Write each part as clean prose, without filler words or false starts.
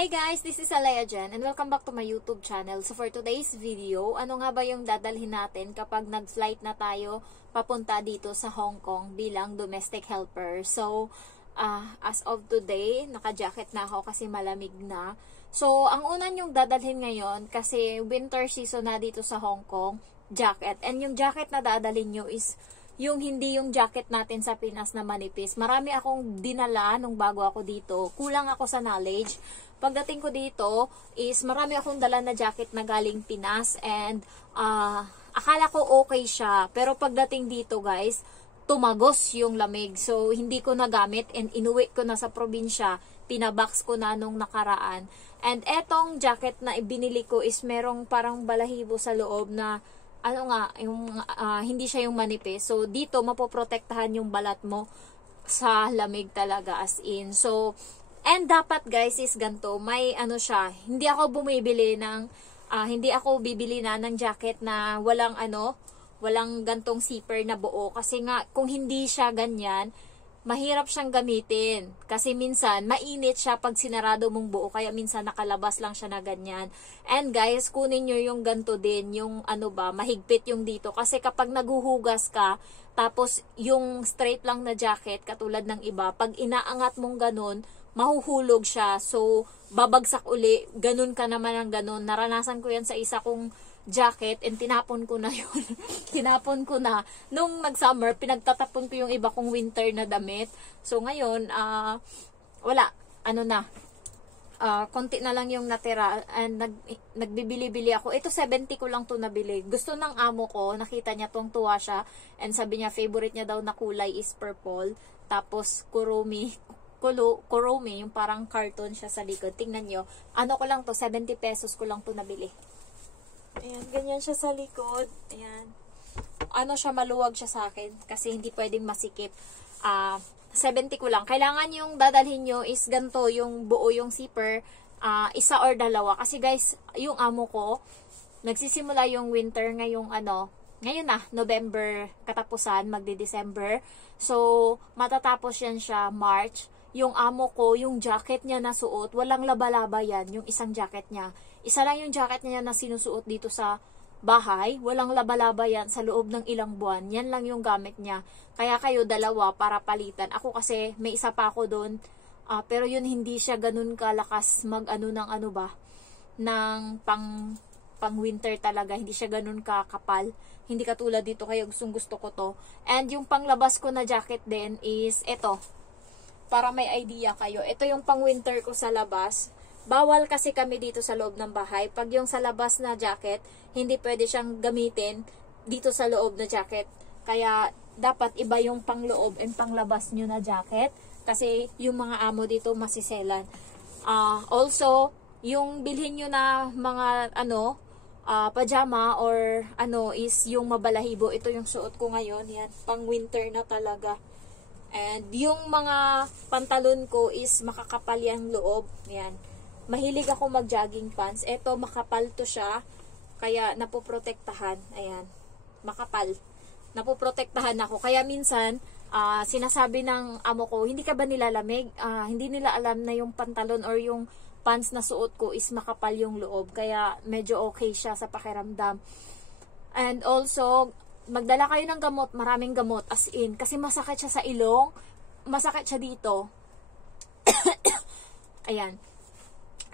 Hi guys, this is Alea Jen and welcome back to my YouTube channel. So for today's video, ano nga ba yung dadalhin natin kapag nag-flight na tayo papunta dito sa Hong Kong bilang domestic helper? So, as of today, naka-jacket na ako kasi malamig na. So, ang una yung dadalhin ngayon kasi winter season na dito sa Hong Kong, jacket. And yung jacket na dadalhin nyo is yung hindi yung jacket natin sa Pinas na manipis. Marami akong dinala nung bago ako dito. Kulang ako sa knowledge. Pagdating ko dito is marami akong dala na jacket na galing Pinas and akala ko okay siya. Pero pagdating dito guys, tumagos yung lamig. So hindi ko nagamit and inuwi ko na sa probinsya. Pinabox ko na nung nakaraan. And etong jacket na ibinili ko is merong parang balahibo sa loob na hindi siya yung manipis. So, dito, mapoprotektahan yung balat mo sa lamig talaga as in. So, and dapat guys is ganito, may siya, hindi ako bibili na ng jacket na walang gantong zipper na buo. Kasi nga, kung hindi siya ganyan, mahirap siyang gamitin. Kasi minsan, mainit siya pag sinarado mong buo. Kaya minsan, nakalabas lang siya na ganyan. And guys, kunin nyo yung ganito din. Yung mahigpit yung dito. Kasi kapag naguhugas ka, tapos yung straight lang na jacket, katulad ng iba, pag inaangat mong ganun, mahuhulog siya. So, babagsak uli. Ganun ka naman ang ganun. Naranasan ko yan sa isa kong jacket and tinapon ko na yun. Tinapon ko na. Nung nag-summer, pinagtatapon ko yung iba kong winter na damit. So, ngayon, wala. Konti na lang yung natira and nagbibili-bili ako. Ito 70 ko lang to nabili. Gusto ng amo ko, nakita niya tuwa siya and sabi niya favorite niya daw na kulay is purple. Tapos Kuromi, yung parang carton siya sa likod. Tingnan nyo. Ko lang to, 70 pesos ko lang to nabili. Ayan, ganyan siya sa likod. Ayan. Siya, maluwag siya sa akin kasi hindi pwedeng masikip. 70 ko lang. Kailangan yung dadalhin nyo is ganito, yung buo yung zipper, isa or dalawa. Kasi guys, yung amo ko, nagsisimula yung winter ngayong ngayon na, November katapusan, magdi-December. So, matatapos yan siya March. Yung amo ko, yung jacket niya na suot, walang laba-laba yan, yung isang jacket niya. Isa lang yung jacket niya na sinusuot dito sa bahay. Walang laba-laba yan sa loob ng ilang buwan. Yan lang yung gamit niya. Kaya kayo dalawa para palitan. Ako kasi may isa pa ako doon. Pero yun hindi siya ganun kalakas ng pang winter talaga. Hindi siya ganun kakapal. Hindi katulad dito kaya gusto ko to. And yung panglabas ko na jacket din is ito. Para may idea kayo. Ito yung pang winter ko sa labas. Bawal kasi kami dito sa loob ng bahay. Pag yung sa labas na jacket, hindi pwede siyang gamitin dito sa loob na jacket. Kaya dapat iba yung pangloob and panglabas nyo na jacket. Kasi yung mga amo dito masiselan. Also, yung bilhin nyo na mga pajama or is yung mabalahibo. Ito yung suot ko ngayon. Yan, pang winter na talaga. And yung mga pantalon ko is makakapal yung loob. Yan. Mahilig ako mag-jogging pants. Ito, makapal to siya. Kaya, napoprotektahan. Ayan. Makapal. Napoprotektahan ako. Kaya minsan, sinasabi ng amo ko, hindi ka ba nilalamig? Hindi nila alam na yung pantalon or yung pants na suot ko is makapal yung loob. Kaya, medyo okay siya sa pakiramdam. And also, magdala kayo ng gamot. Maraming gamot. As in. Kasi masakit siya sa ilong. Masakit siya dito. Ayan.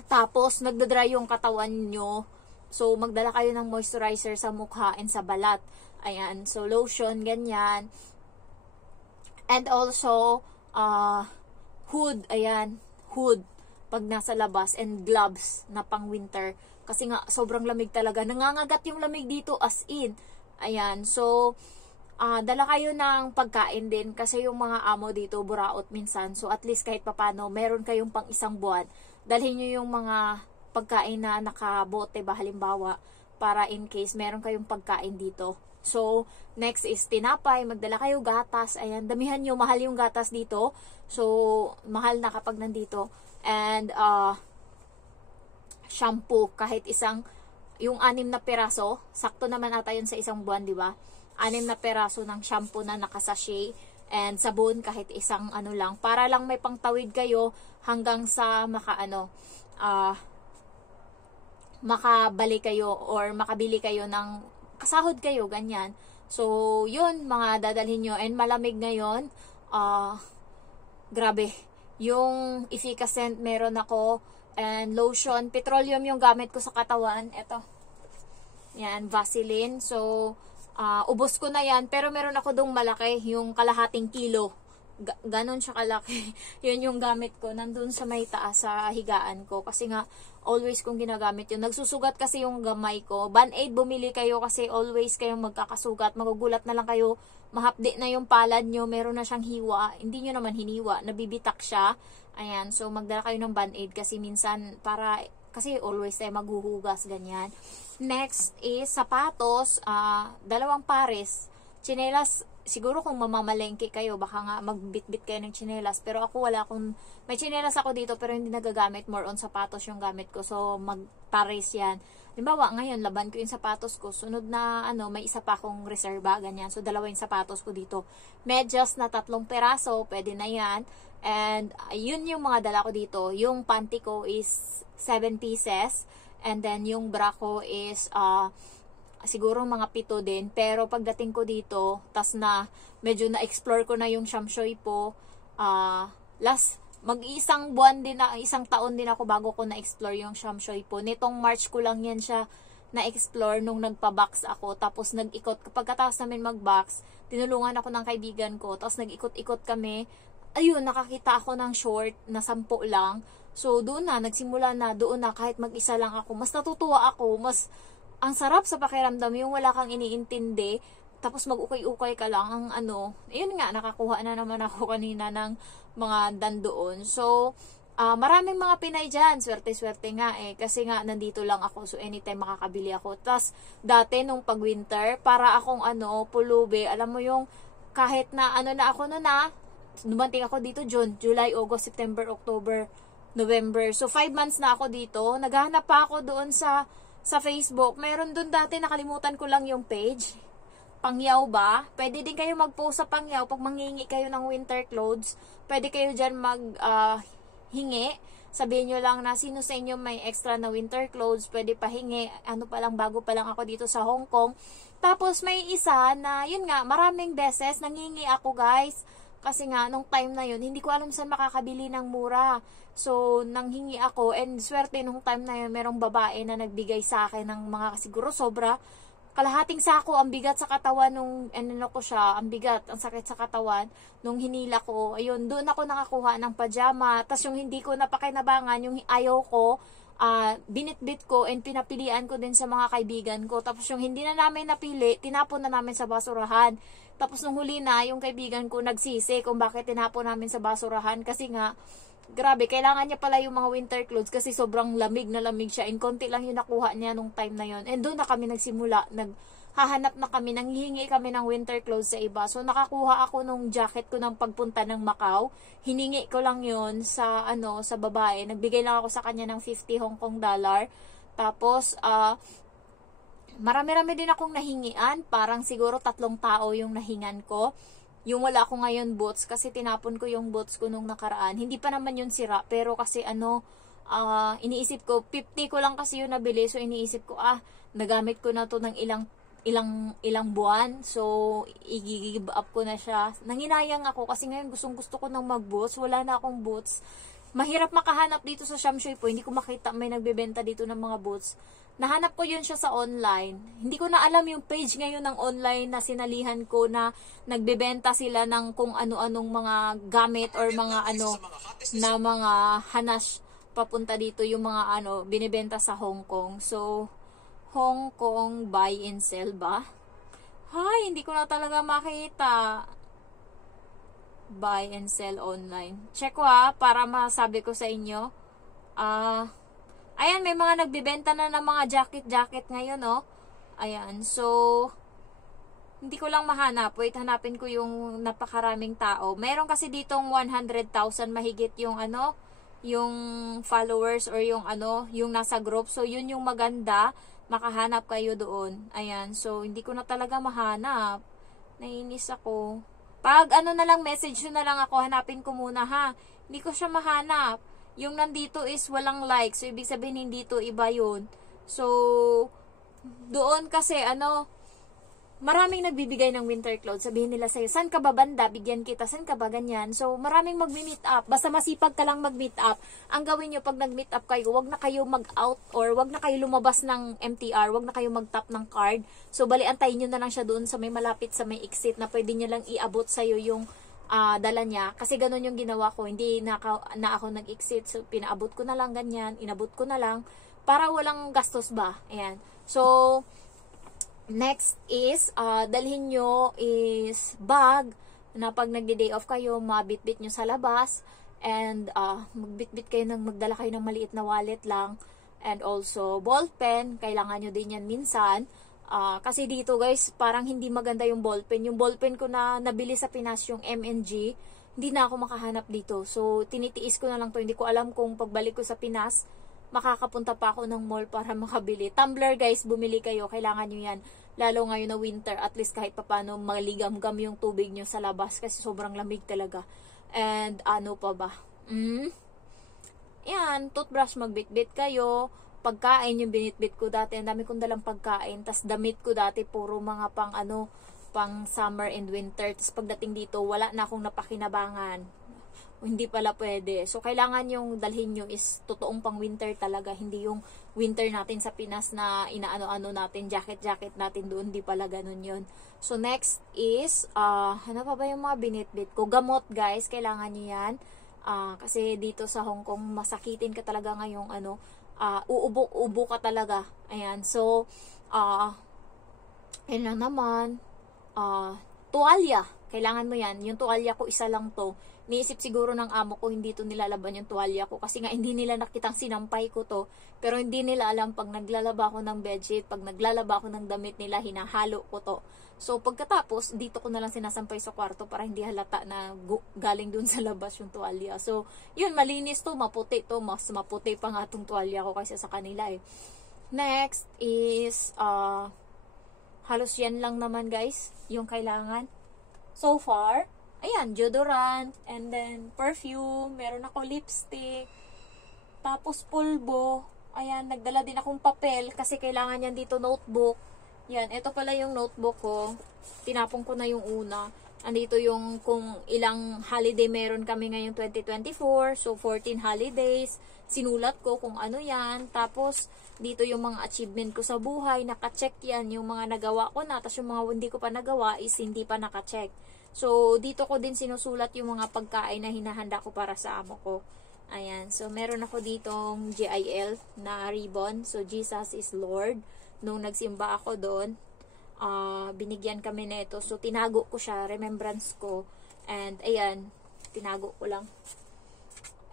Tapos, nagdadry yung katawan nyo. So, magdala kayo ng moisturizer sa mukha and sa balat. Ayan. So, lotion, ganyan. And also, hood. Ayan. Hood. Pag nasa labas. And gloves na pang winter. Kasi nga, sobrang lamig talaga. Nangangagat yung lamig dito as in. Ayan. So, dala kayo ng pagkain din. Kasi yung mga amo dito, buraot minsan. So, at least kahit papano, meron kayong pang isang buwan. Dalhin nyo yung mga pagkain na nakabote ba halimbawa para in case meron kayong pagkain dito. So, next is tinapay. Magdala kayo gatas. Ayan, damihan nyo. Mahal yung gatas dito. So, mahal na kapag nandito. And, shampoo. Kahit yung 6 na piraso. Sakto naman ata yun sa isang buwan, di ba? 6 na piraso ng shampoo na nakasachet. And sabon kahit isang lang. Para lang may pangtawid kayo hanggang sa makabalik kayo or makabili kayo ng kasahod kayo, ganyan. So, yun, mga dadalhin nyo. And malamig ngayon, grabe. Yung efficacent meron ako, and lotion, petroleum yung gamit ko sa katawan. Ito. Yan, Vaseline. So, ubos ko na yan. Pero meron ako dong malaki, yung kalahating kilo. Ganon siya kalaki. Yun yung gamit ko. Nandun sa may taas sa higaan ko. Kasi nga, always kong ginagamit yun. Nagsusugat kasi yung gamay ko. Band-aid bumili kayo kasi always kayong magkakasugat. Magugulat na lang kayo. Mahapdi na yung palad nyo. Meron na siyang hiwa. Hindi nyo naman hiniwa. Nabibitak siya. Ayan. So, magdala kayo ng band-aid kasi minsan kasi always tayo maghuhugas. Ganyan. Next is sapatos. 2 pares. Tsinelas. Siguro kung mamamalengke kayo, baka nga magbitbit kayo ng tsinelas. Pero ako may tsinelas ako dito pero hindi nagagamit. More on sapatos yung gamit ko. So, magpares yan. Halimbawa, ngayon, laban ko yung sapatos ko. Sunod na, may isa pa akong reserva, ganyan. So, 2 yung sapatos ko dito. Medyas na 3 peraso, pwede na yan. And, yun yung mga dala ko dito. Yung panty ko is 7 pieces. And then, yung bra ko is, siguro mga 7 din. Pero pagdating ko dito, medyo na-explore ko na yung Shamshoy po. Mag-isang taon din ako bago ko na-explore yung Shamshoy po. Nitong March ko lang yan siya na-explore nung nagpa-box ako. Tapos nag-ikot. Pagkatapos namin mag-box, tinulungan ako ng kaibigan ko. Tapos nag-ikot-ikot kami. Ayun, nakakita ako ng short na 10 lang. So, nagsimula na, kahit mag-isa lang ako. Mas natutuwa ako, ang sarap sa pakiramdam yung wala kang iniintindi, tapos mag-ukay-ukay ka lang, yun nga, nakakuha na naman ako kanina ng mga dandoon. So, maraming mga Pinay dyan, swerte-swerte nga kasi nga, nandito lang ako, so anytime makakabili ako. Tapos, dati nung pag-winter, para akong pulube, alam mo yung, kahit na dumating ako dito June, July, August, September, October, November. So, 5 months na ako dito. Naghahanap pa ako doon sa Facebook. Mayroon doon dati, nakalimutan ko lang yung page. Pangyaw ba? Pwede din kayo mag-post sa Pangyaw pag manghingi kayo ng winter clothes. Pwede kayo dyan hingi. Sabihin nyo lang na sino sa inyo may extra na winter clothes. Pwede pahingi. Bago pa lang ako dito sa Hong Kong. Tapos may isa na, yun nga, maraming beses nanghingi ako, guys. Kasi nga, nung time na yun, hindi ko alam saan makakabili ng mura. So, nanghingi ako, and swerte nung time na yun, merong babae na nagbigay sa akin ng mga siguro kalahating sako, ang bigat sa katawan nung, ko siya, ang bigat, ang sakit sa katawan, nung hinila ko, ayun, doon ako nakakuha ng pajama, tas yung hindi ko napakinabangan, yung ayaw ko, binitbit ko, and pinapilian ko din sa mga kaibigan ko, tapos yung hindi na namin napili, tinapon na namin sa basurahan, tapos nung huli na, yung kaibigan ko nagsisi kung bakit tinapon namin sa basurahan, kasi nga, grabe, kailangan niya pala yung mga winter clothes kasi sobrang lamig na lamig siya, and konti lang yung nakuha niya nung time na yon. And doon na kami nagsimula, naghahanap na kami, nanghihingi kami ng winter clothes sa iba. So nakakuha ako nung jacket ko ng pagpunta ng Macau. Hiningi ko lang yon sa sa babae. Nagbigay lang ako sa kanya ng 50 Hong Kong dollar. Tapos marami-rami din akong nahingian, parang siguro 3 tao yung nahingan ko. Yung wala ko ngayon boots, kasi tinapon ko yung boots ko nung nakaraan. Hindi pa naman yun sira, pero kasi iniisip ko, 50 ko lang kasi yun nabili. So iniisip ko, nagamit ko na to ng ilang buwan. So, i-give up ko na siya. Nanginayang ako kasi ngayon gusto ko ng mag-boots. Wala na akong boots. Mahirap makahanap dito sa Shamshoy po. Hindi ko makita may nagbebenta dito ng mga boots. Nahanap ko yun siya sa online. Hindi ko na alam yung page ngayon ng online na sinalihan ko na nagbebenta sila ng kung ano-anong mga gamit or mga na mga hanas papunta dito, yung mga binibenta sa Hong Kong. So, Hong Kong buy and sell ba? Hay, hindi ko na talaga makita. Buy and sell online. Check ko para masabi ko sa inyo. Ayan, may mga nagbibenta na ng mga jacket ngayon, Ayan, so, hindi ko lang mahanap. Wait, hanapin ko yung napakaraming tao. Meron kasi ditong 100,000 mahigit yung yung followers or yung yung nasa group. So, yun yung maganda. Makahanap kayo doon. Ayan, so, hindi ko na talaga mahanap. Nainis ako. Pag na lang, message nyo na lang ako. Hanapin ko muna, ha. Hindi ko siya mahanap. yung nandito is walang like. So, ibig sabihin hindi to iba yun. So, doon kasi, maraming nagbibigay ng winter clothes. Sabihin nila sa'yo, saan ka ba banda? Bigyan kita. Saan ka ba ganyan? So, maraming mag-meet up. Basta masipag ka lang mag-meet up. Ang gawin nyo pag nag-meet up kayo, wag na kayo mag-out or wag na kayo lumabas ng MTR. Wag na kayo mag-tap ng card. So, bali, antayin nyo na lang siya doon sa may malapit sa may exit na pwede nyo lang iabot sa'yo yung dala niya. Kasi ganun yung ginawa ko. Hindi na ako nag-exit. So, pinaabot ko na lang ganyan. Inabot ko na lang. Para walang gastos ba. Ayan. So, next is, dalhin nyo is bag na pag nagde-day off kayo, mabitbit nyo sa labas. And, magbitbit kayo magdala kayo ng maliit na wallet lang. And also, ball pen. Kailangan nyo din yan minsan. Kasi dito guys, parang hindi maganda yung ball pen. Yung ball pen ko na nabili sa Pinas, yung M&G, hindi na ako makahanap dito. So, tinitiis ko na lang to. Hindi ko alam kung pagbalik ko sa Pinas, makakapunta pa ako ng mall para makabili. Tumbler guys, bumili kayo. Kailangan nyo yan. Lalo ngayon na winter, at least kahit papano maligam-gam yung tubig nyo sa labas kasi sobrang lamig talaga. And ano pa ba? Yan, toothbrush, magbitbit kayo. Pagkain yung binitbit ko dati. Ang dami kong dalang pagkain. Tas damit ko dati puro mga pang summer and winter. Tas pagdating dito, wala na akong napakinabangan. Hindi pala pwede. So, kailangan yung dalhin nyo is totoong pang winter talaga. Hindi yung winter natin sa Pinas na inaano-ano natin, jacket natin doon. Hindi pala ganun yun. So, next is, ano pa ba yung mga binitbit ko? Gamot, guys. Kailangan nyo yan. Kasi dito sa Hong Kong, masakitin ka talaga ngayong uubo ka talaga. Ayan. So, yun lang naman. Tuwalya. Kailangan mo yan. Yung tuwalya ko, isa lang to. Niisip siguro ng amo ko, hindi to nilalaban yung tuwalya ko. Kasi nga, hindi nila nakitang sinampay ko to. Pero hindi nila alam, pag naglalaba ako ng bedsheet, pag naglalaba ako ng damit nila, hinahalo ko to. So, pagkatapos, dito ko na lang sinasampay sa kwarto para hindi halata na galing dun sa labas yung tuwalya. So, yun, malinis to, maputi to. Mas maputi pa nga tong tuwalya ko kaysa sa kanila eh. Next is, halos yan lang naman guys, yung kailangan. So far, ayan, deodorant, and then perfume, meron ako lipstick, tapos pulbo, ayan, nagdala din akong papel, kasi kailangan yan dito notebook. Yan, ito pala yung notebook ko, tinapon ko na yung una. Andito yung kung ilang holiday meron kami ngayong 2024, so 14 holidays, sinulat ko kung ano yan, tapos dito yung mga achievement ko sa buhay, naka-check yan, yung mga nagawa ko na, tapos yung mga hindi ko pa nagawa is hindi pa naka-check. So, dito ko din sinusulat yung mga pagkain na hinahanda ko para sa amo ko. Ayan. So, meron ako ditong GIL na ribbon. So, Jesus is Lord. Nung nagsimba ako doon, binigyan kami na ito. So, tinago ko siya. Remembrance ko. And, ayan. Tinago ko lang.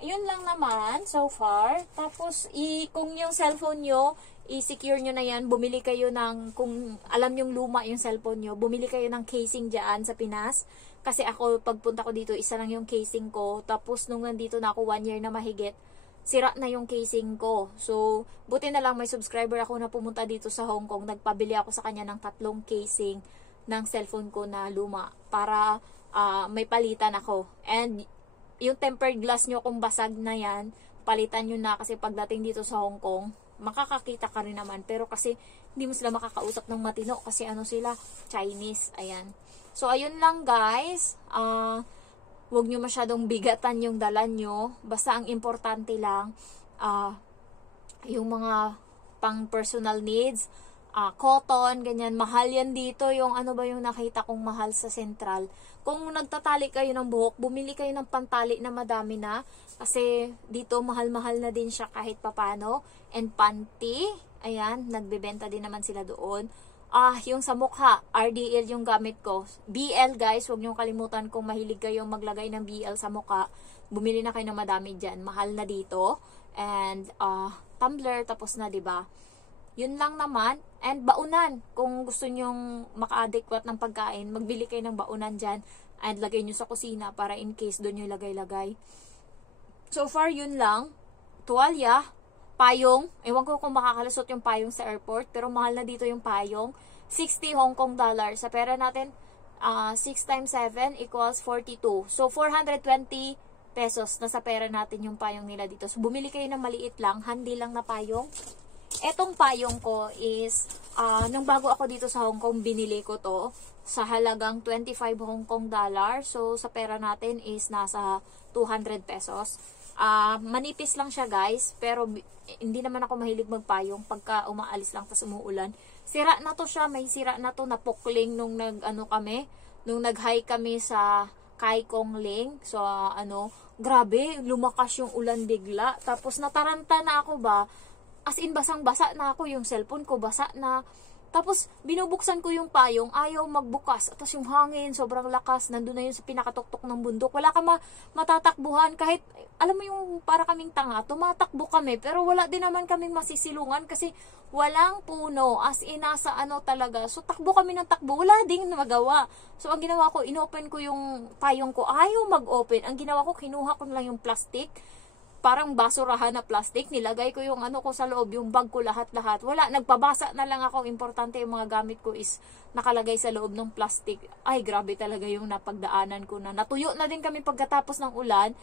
Ayun lang naman so far. Tapos, kung yung cellphone nyo, i-secure nyo na yan. Bumili kayo ng, kung alam yung luma yung cellphone nyo, bumili kayo ng casing dyan sa Pinas. Kasi ako, pagpunta ko dito, isa lang yung casing ko. Tapos, nung nandito na ako 1 year na mahigit, sira na yung casing ko. So, buti na lang may subscriber ako na pumunta dito sa Hong Kong. Nagpabili ako sa kanya ng 3 casing ng cellphone ko na luma. Para may palitan ako. And, yung tempered glass nyo kung basag na yan, palitan nyo na kasi pagdating dito sa Hong Kong, makakakita ka rin naman. Pero kasi hindi mo sila makakausap ng matino kasi ano sila, Chinese. Ayan. So, ayun lang guys. Huwag nyo masyadong bigatan yung dala nyo. Basta ang importante lang, yung mga pang personal needs, cotton, ganyan. Mahal yan dito. Yung ano ba yung nakita kong mahal sa Central. Kung nagtatali kayo ng buhok, bumili kayo ng pantali na madami na. Kasi dito mahal-mahal na din siya kahit papano. And panty, ayan, nagbebenta din naman sila doon. Yung sa mukha, RDL yung gamit ko. BL guys, huwag niyong kalimutan kung mahilig kayong maglagay ng BL sa mukha. Bumili na kayo ng madami dyan. Mahal na dito. And, tumbler, tapos na, 'di ba? Yun lang naman. And baunan. Kung gusto nyong maka-adequate ng pagkain, magbili kayo ng baunan dyan. And lagay nyo sa kusina para in case doon nyo lagay-lagay. So far, yun lang. Tuwalya. Payong. Ewan ko kung makakalusot yung payong sa airport. Pero mahal na dito yung payong. 60 Hong Kong dollar. Sa pera natin, 6 times 7 equals 42. So, 420 pesos na sa pera natin yung payong nila dito. So, bumili kayo ng maliit lang, handy lang na payong. Etong payong ko is, nung bago ako dito sa Hong Kong, binili ko to sa halagang 25 Hong Kong dollar. So, sa pera natin is nasa 200 pesos. Manipis lang siya guys, pero hindi naman ako mahilig magpayong pagka umaalis lang tas umuulan. Sira na to siya, may sira na to, napukling nung nag-hike kami sa Kai Kong Ling. So, grabe, lumakas yung ulan bigla. Tapos, nataranta na ako ba? As in, basang-basa na ako. Yung cellphone ko, basa na. Tapos, binubuksan ko yung payong. Ayaw magbukas. Tapos, yung hangin, sobrang lakas. Nandun na yun sa pinakatuktok ng bundok. Wala ka matatakbuhan. Kahit, alam mo yung para kaming tanga, tumatakbo kami. Pero wala din naman kaming masisilungan kasi walang puno. As in, nasa talaga. So, takbo kami ng takbo. Wala ding magawa. So, ang ginawa ko, inopen ko yung payong ko. Ayaw mag-open. Ang ginawa ko, kinuha ko na lang yung plastic. Parang basurahan na plastic. Nilagay ko yung ko sa loob, yung bag ko, lahat-lahat. Wala, nagpabasa na lang ako. Importante yung mga gamit ko is nakalagay sa loob ng plastic. Ay, grabe talaga yung napagdaanan ko na. Natuyo na din kami pagkatapos ng ulan.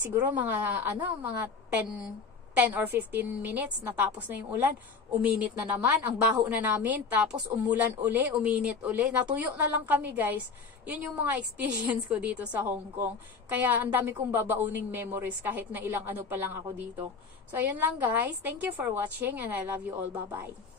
Siguro mga 10 or 15 minutes, natapos na yung ulan. Uminit na naman, ang baho na namin, tapos umulan uli, uminit uli. Natuyo na lang kami guys. Yun yung mga experience ko dito sa Hong Kong. Kaya ang dami kong babauning memories kahit na ilang pa lang ako dito. So ayun lang guys. Thank you for watching and I love you all. Bye-bye.